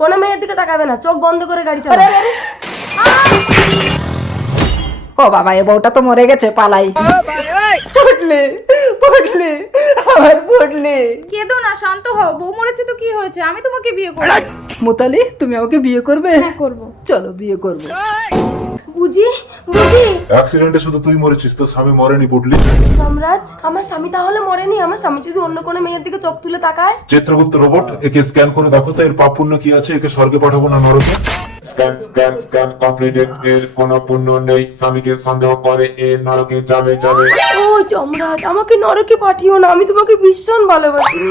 কোনো মেয়ের দিকে তাকাবে না, চোখ বন্ধ করে গাড়ি চালাবে। ও বাবা, এ বউটা তো মরে গেছে, পালাই। পড়লে পড়লে আমার পড়লে। কেঁদো না, শান্ত হও। বউ মরেছে তো কি হয়েছে, আমি তোমাকে বিয়ে করব। মোতালি, তুমি আমাকে বিয়ে করবে? হ্যাঁ করব। চলো বিয়ে করবো। বুঝি বুঝি অ্যাক্সিডেন্টে শুধু তুই মরেছিস, তোর স্বামী মরেনি পুটলি। যমরাজ, আমার স্বামী তাহলে মরেনি? আমার স্বামী যদি অন্য কোনো মেয়ের দিকে চোখ তুলে তাকায়? চিত্রগুপ্ত রোবট, একে স্ক্যান করে দেখো তো এর পাপ পুণ্য কি আছে, একে স্বর্গে পাঠাবো না নরকে। Scan scan scan completed. এর কোনো পুণ্য নেই, স্বামীকে সন্দেহ করে এ নরকে যাবে যাবে। ও যমরাজ, আমাকে নরকে পাঠিও না, আমি তোমাকে ভীষণ ভালোবাসি।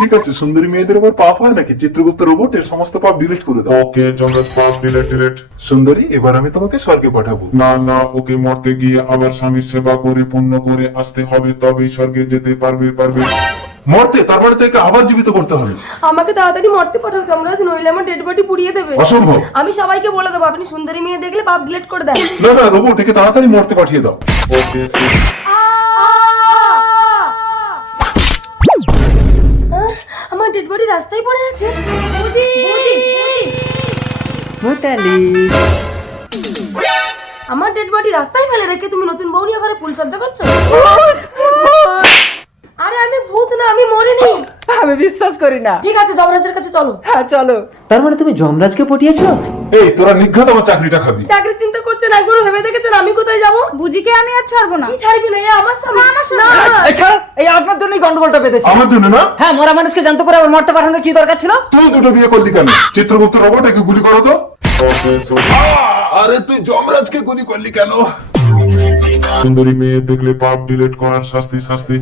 ঠিক আছে, সুন্দরী মেয়েদের আবার পাপ হয় নাকি? চিত্রগুপ্ত রোবট, এর সমস্ত পাপ ডিলিট করে দাও। ওকে যমরাজ, পাপ ডিলেট ডিলেট। সুন্দরী, এবার আমি তোমাকে স্বর্গে পাঠাবো। না না, ওকে মরতে গিয়ে আবার স্বামীর সেবা করে পুণ্য করে আসতে হবে, তবেই স্বর্গে যেতে পারবে। মরতে, তারপরে থেকে আবার জীবিত করতে হবে। আমাকে তাড়াতাড়ি মরতে পাঠাও যমরাজ, নইলে আমার ডেড বডি পুড়িয়ে দেবে। অসম্ভব। আমি সবাইকে বলে দেবো আপনি সুন্দরী মেয়ে দেখলে পাপ ডিলিট করে দেন। না রোবট, একে তাড়াতাড়ি মরতে পাঠিয়ে দাও। ওকে আমার ডেড বডি রাস্তায় পড়ে আছে। বুঝি মোতালি, আমার ডেড বডি রাস্তায় ফেলে রেখে তুমি নতুন বউ নিয়ে ঘরে ফুলসজ্জা করছো? আরে আমি ভূত না, আমি মরিনি। আমি বিশ্বাস করি না। ঠিক আছে, যমরাজের কাছে চলো। হ্যাঁ চলো। তার মানে তুমি যমরাজকে পটিয়েছো? এই তোরা নিঘাত আমার চাকরিটা খাবি। চাকরির চিন্তা করছেন, একবার ভেবে দেখেছেন আমি কোথায় যাবো? বুঝিকে আমি আর ছাড়বো না। কি ছাড়বি না? এ আমার সামনে। না এই ছাড়ো, এই আপনার জন্যই গন্ডগোলটা বেঁধেছে। আমার জন্য না? হ্যাঁ, মরা মানুষকে জানতে করে আবার মরতে পাঠানোর কি দরকার ছিল? তুই দুটো বিয়ে করলি কেন? চিত্রগুপ্ত রোবট, একে গুলি করো তো। ওকে আরে তুই যমরাজকে গুলি করলি কেন? সুন্দরী মেয়ে দেখলে পাপ ডিলেট করার শাস্তি।